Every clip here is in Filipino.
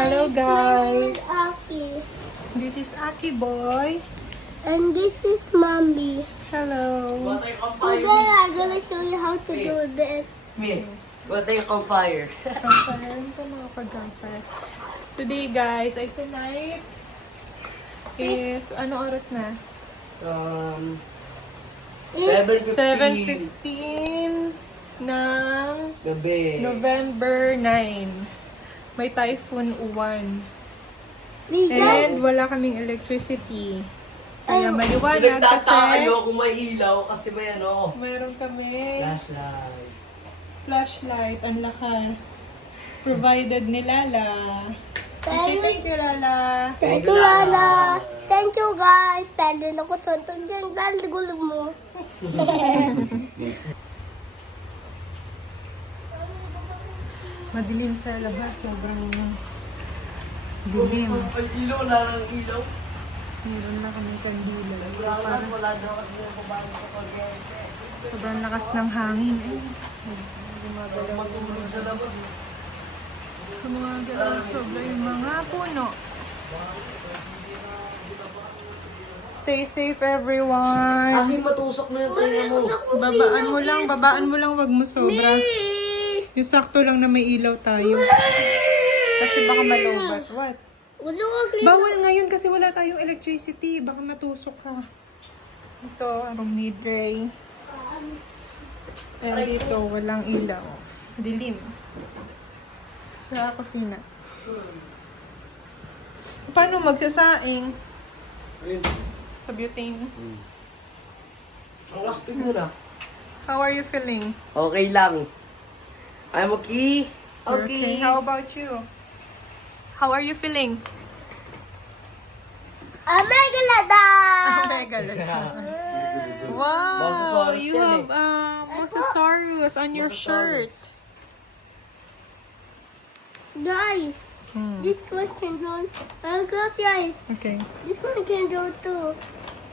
Hello guys. Aki. This is Aki boy. And this is Mommy. Hello. Today I'm gonna show you how to do this. Me, what take on fire? Today guys, ay tonight is, ano oras na? It's 7:15 ng Gabi. November 9. May typhoon Uwan. we And just wala kaming electricity. Kaya maliwanag Pinagtataka kasi kayo kung may ilaw kasi may ano. meron kami Flashlight. flashlight, ang lakas. Provided ni Lala. Say thank you, Lala. Thank you, Lala. Thank you, guys. Pero na ko sontong dyan. Laligulo mo. Madilim sa labas, sobrang dilim. Ay, ilaw na ng ilaw. Meron na kami kandila. Wala daw kasi yung kumain sa kuryente. Sobrang lakas ng hangin. Gumagalaw. Matulog sa labas. Gumagalaw sobra yung mga puno. Stay safe everyone. Aking matusok na yung tayo mo. Babaan mo lang, wag mo sobra. Yung sakto lang na may ilaw tayo. Kasi baka malobat. What? Bawal ngayon kasi wala tayong electricity. Baka matusok ka. Ito, room ni Dre. And dito, walang ilaw. Dilim. Sa kusina. Paano magsasaing? Sa butane. Ang astig mo na. How are you feeling? Okay lang. I'm okay. Okay. How about you? How are you feeling? Amegalada! Megalodon. Wow! Mosasaurus You yan have Mosasaurus on your shirt. Guys, this one can go. Close your eyes. Okay. This one can go too.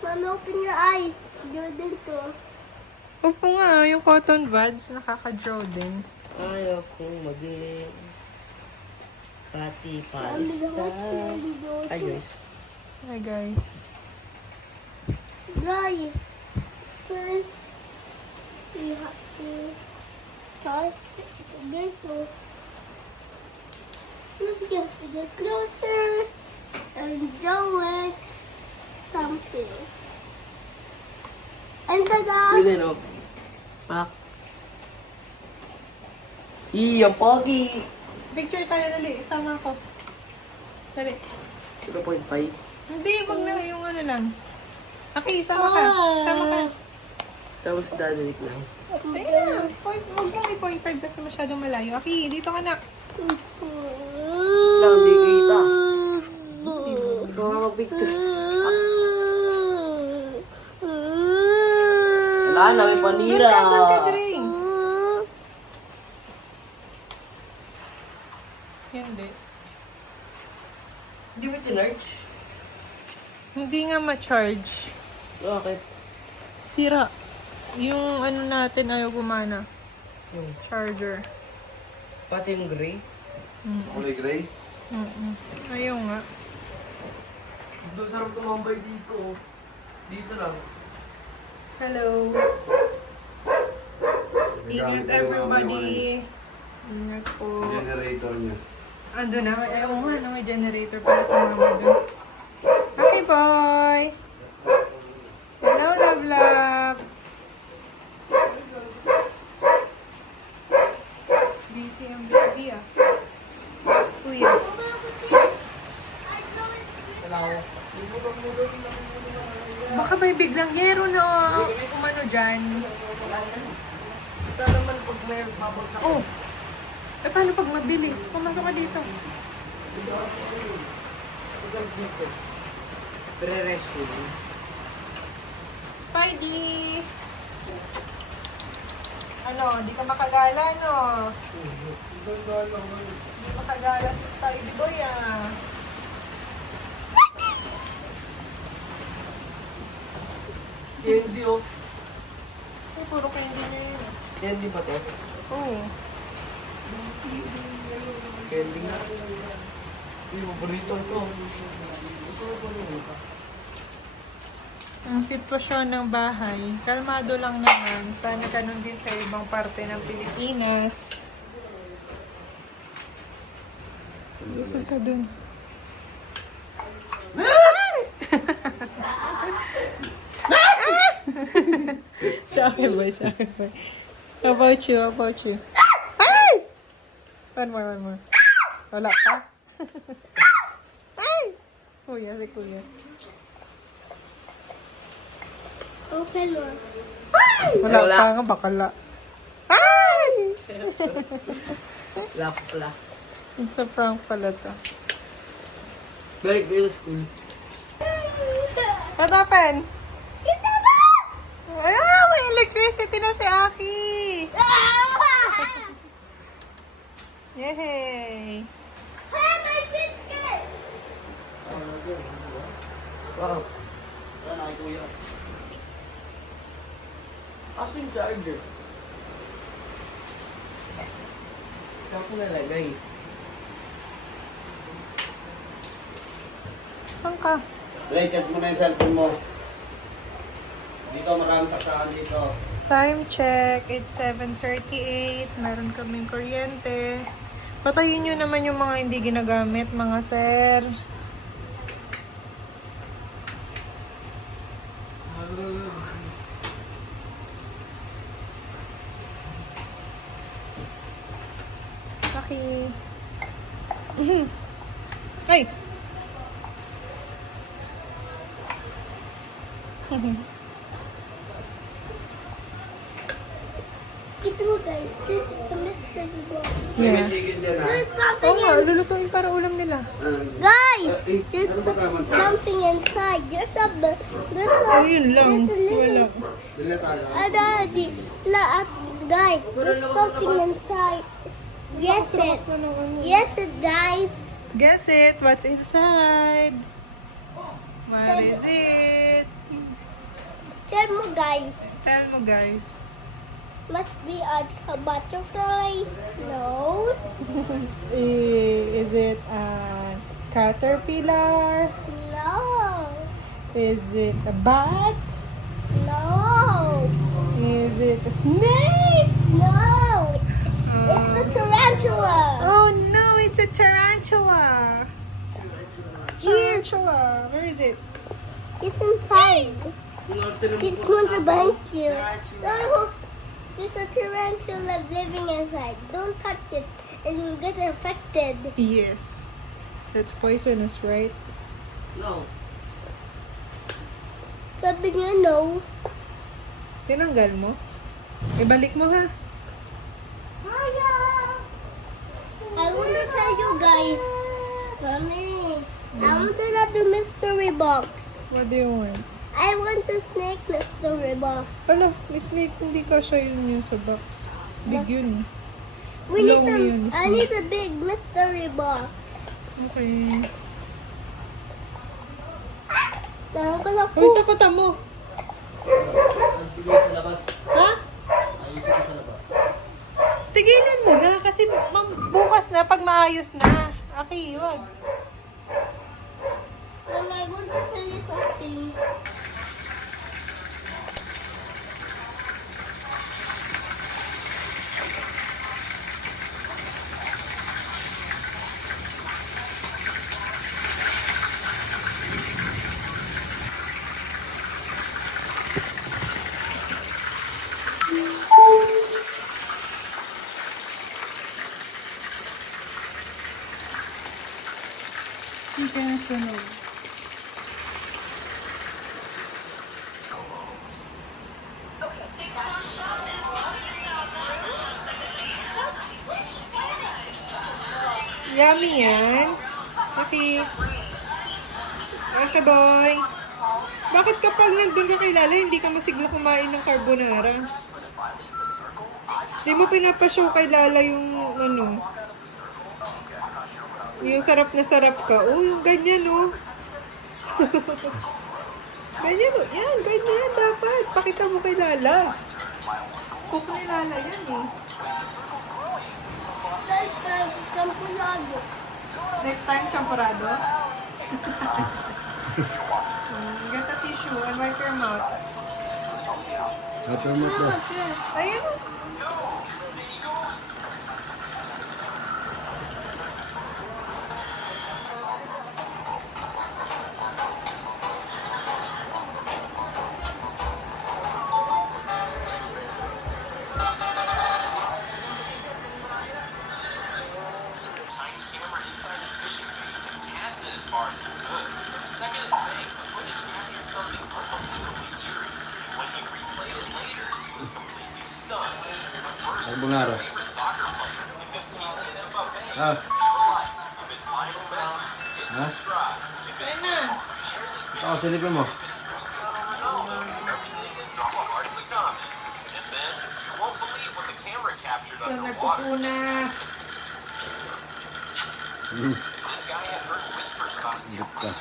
Mom, open your eyes. Jordan too. Opo nga, yung cotton buds, nakaka-draw din. Ayaw kong maging Pati Mom, the Palista. one can go Ay, too. guys. Hi guys. Guys, first we have to start to get close. Let's get closer and do it something. And tada! Pwede, no? Pak. Ang pogi. Picture tayo, dali. Sama ko. Dali. 2.5. Hindi, wag na yung ano lang. Okay, sama ka. Sama ka. Tapos dadalit lang. Ayun, wag mo i-0.5 kasi masyadong malayo. Okay, dito ka na. Lang, di kita. Ikaw nga mag-picture. Wala na, may panira. Doon ka, Dre. Hindi. Hindi mo tinarch? Hindi nga ma-charge. Bakit? Sira. Yung ano natin ayaw gumana. Yung Charger. pati yung gray. Kulay gray? Ayaw nga. Doon sarap tumambay dito. Oh. Dito lang. Hello. Ingat everybody. Ingat po. Generator niya. Ando na. Ayaw nga na may generator para sa mama dun. Okay, boy. Hello, love, love. Busy ang baby ah. Kuya. Baka may biglang yero na umano dyan. Ito naman pag may babagsak. Oh. Eh paano pag mabilis? Pumasok ka dito. Isang dito. Pre-rest yun. Spidey! Ano, di ka makagala, no? Di makagala si Spidey boy, ah. Candy, oh. Ay, puro candy na yun. Candy ba to? Oo. Candy nga. Yung paborito ko. Ang sitwasyon ng bahay, kalmado lang naman. Sana ganun din sa ibang parte ng Pilipinas. Isa ka dun. Sa akin boy, sa akin boy. How about you? How about you? Ay! One more, one more. Wala pa? Ay! Kuya, si kuya. Okay, Lord. Wala pa nga, bakala. Ay! Laugh pala. It's a prank pala to. Very good school. What happened? Kita ba? Ah, may electricity na si Aki! Yay! Hey, my biscuit! Wow. Wala na kuya. Aso yung charger? Saan ko nalagay? Saan ka? Ray, check mo na yung cellphone mo. Dito, maraming saksakan dito. Time check. It's 7:38. Meron kaming kuryente. Patayin nyo naman yung mga hindi ginagamit, mga sir. Okay. Ay! Kita mo guys, this is a mystery box. May Yeah. chicken dyan, ha? There's Oo something nga, in... lulutuin para ulam nila. Guys, Eh, there's ano ba naman to? something inside. There's a... Ayun lang. There's a little... Wala. Bila tayo. Daddy, guys, there's something inside. Yes, it. Yes, it, guys. Guess it. What's inside? What is it? Tell me, guys. Tell mo, guys. Must be a butterfly. No. Is it a caterpillar? No. Is it a bat? No. Is it a snake? No. It's a tarantula. Oh no, it's a tarantula. Tarantula. Where is it? It's inside. It's going to bite you. No. There's a tarantula living inside. Don't touch it and you'll get infected. Yes. That's poisonous, right? No. Sabi niya no. Tinanggal mo? Ibalik mo ha. I want to tell you guys. Mommy, I want another mystery box. What do you want? I want the snake mystery box. Ano, may snake, hindi ka siya yun sa box. Big yun. We need Long yun, I need a big mystery box. Okay. Nakakala ko. Uy, sa pata mo. Bigay sa labas. Ha? Ayusin ko sa labas. Tigilan mo na kasi bukas na pag maayos na. Okay, wag. Mom, I want to tell you something. Sige na sunod. Yummy yan. Okay. Okay, boy. Bakit kapag nandun ka kay Lala, hindi ka masigla kumain ng carbonara? Hindi mo pinapashow kay Lala yung ano, yung sarap na sarap ka. Oh, yung ganyan, oh. Ganyan, oh. Yan, ganyan dapat. Pakita mo kay Lala. Cook ni Lala yan, eh. Guys, campulado. Next time, champurado. Get a tissue and wipe your mouth. Ito mo po. Ayun. Ay, bungaro. Ah. Ha? Ayun na. Ito, silipin mo. So, nagpupunas. Gut ka.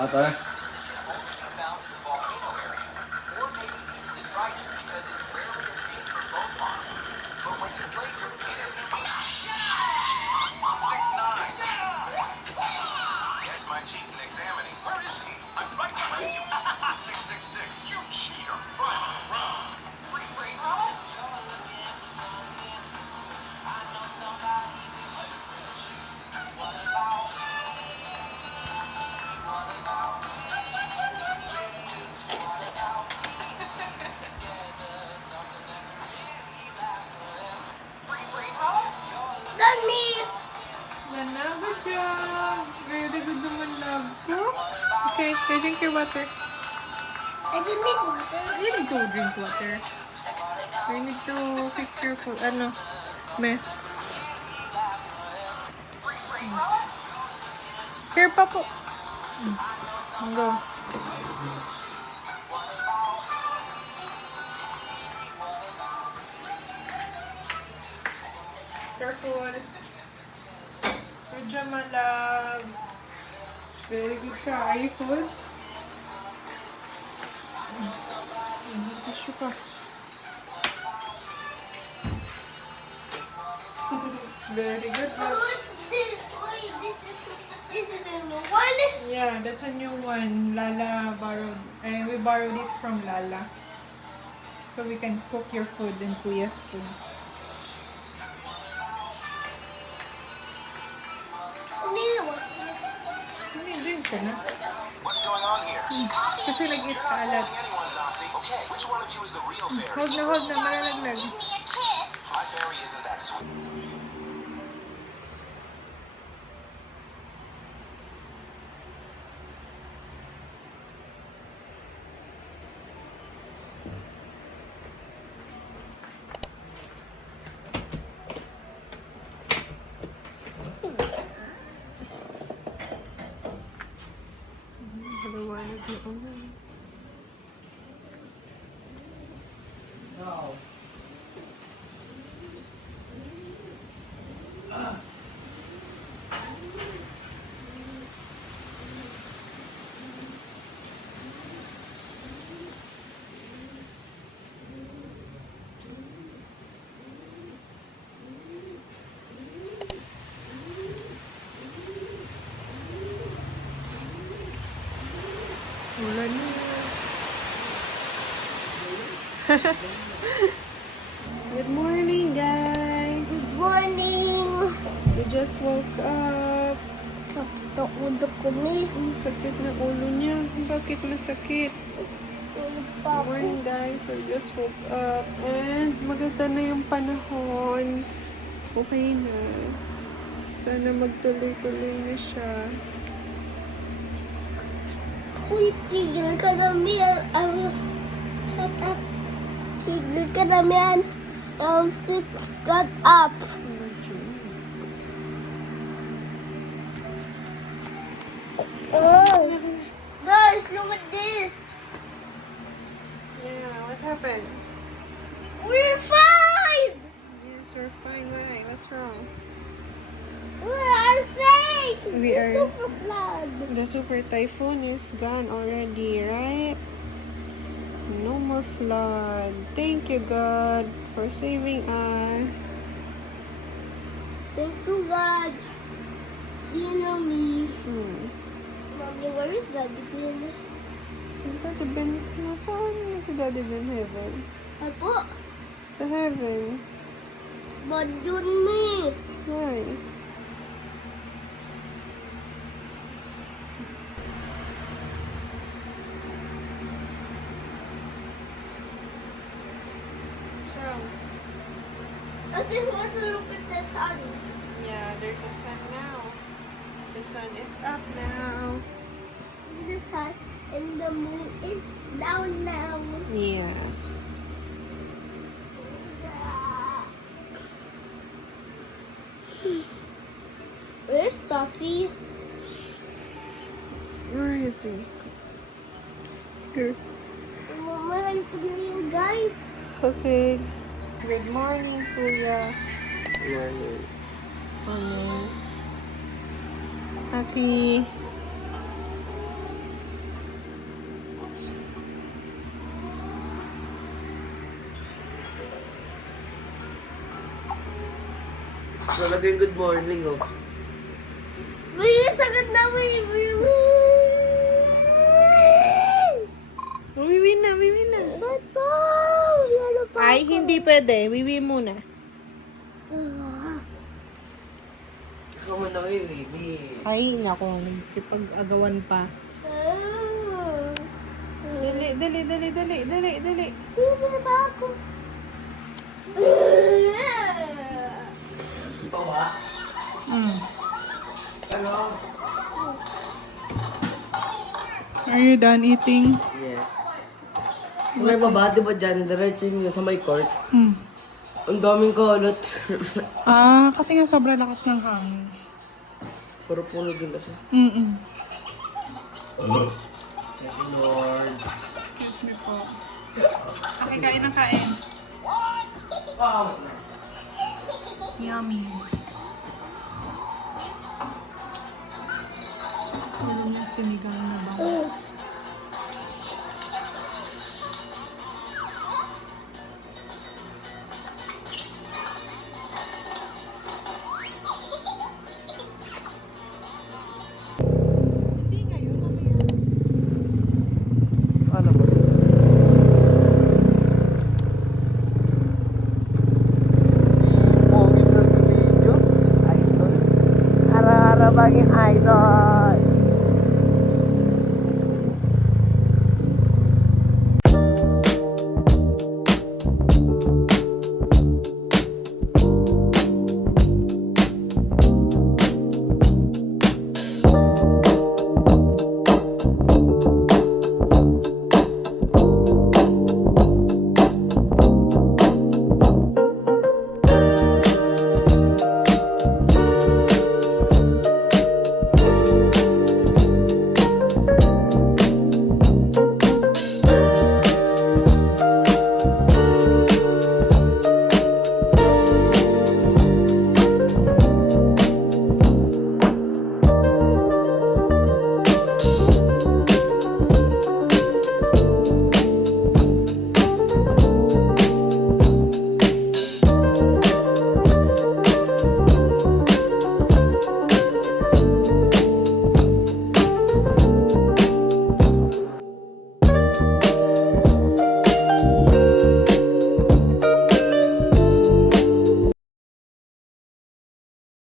Ah, tayo. Done me. Nana, good job. Very good naman, love ko. Okay, drink your water. I didn't need water. You need to drink water. You need to fix your food, mess. Here, Papo. Go. Careful. Good job, my love. Very good ka. Are you full? Tissue ka. Very good, love. What's this? Wait, this is a new one. Yeah, that's a new one. Lala borrowed. We borrowed it from Lala. So we can cook your food and Kuya's food. I need a one. Hindi, drink ka na. What's going on here? Kasi nag-eat ka alat. Anyone, Noxie? Okay, which one of you is the real fairy? Hold na, malalaglag. My fairy isn't that sweet. Paliwanag na ulan. Ulan na. Good morning, guys. Good morning. We just woke up. Sakit ang ulo ko, me. Ang sakit na ulo niya. Bakit masakit? Good morning, guys. We just woke up. And maganda na yung panahon. Okay na. Sana magtuloy-tuloy na siya. Uy, tigil ka na, me. Shut up. Tigil ka na, man. I'll sit, shut up. Oh. Guys, look at this. Yeah, what happened? We're fine. Yes, we're fine. Why? What's wrong? We are safe. Guys, We the are- super flood. The super typhoon is gone already, right? No more flood. Thank you, God, for saving us. Thank you, God. Do you know me? Mommy, where is Daddy Ben? Daddy Ben, nasaan na si Daddy Ben heaven? Apo, Sa heaven. but yun me. Why? What's wrong? I just want to look at the sun. Yeah, there's a sun now. The sun is up now. The sun and the moon is down now. Yeah. Where's Stuffy? Where is he? Here. Mama, I'm putting guys. Okay. Good morning, Kuya. Morning. Morning. Happy. Talaga yung good morning, oh. Wait, sagad na, wait. Wiwi na, wiwi na. Ba't po? Lalo pa Ay, ako. hindi pwede. Wiwi muna. Ikaw man na kayo, baby. Ay, nako. Nagkipag-agawan pa. Dali, dali, dali, dali, dali, dali. Hindi pa ako. Ikaw ba? Ano? Are you done eating? Yes. Sa may baba, di ba dyan? Diretso yung sa may court. Ang daming kalat. Kasi nga sobrang lakas ng hangin. Puro puno din kasi. Mm-mm. Thank you, Lord. Excuse me po. Okay, kain na kain. Wow. Yummy. Alam niyo, sinigang na ba?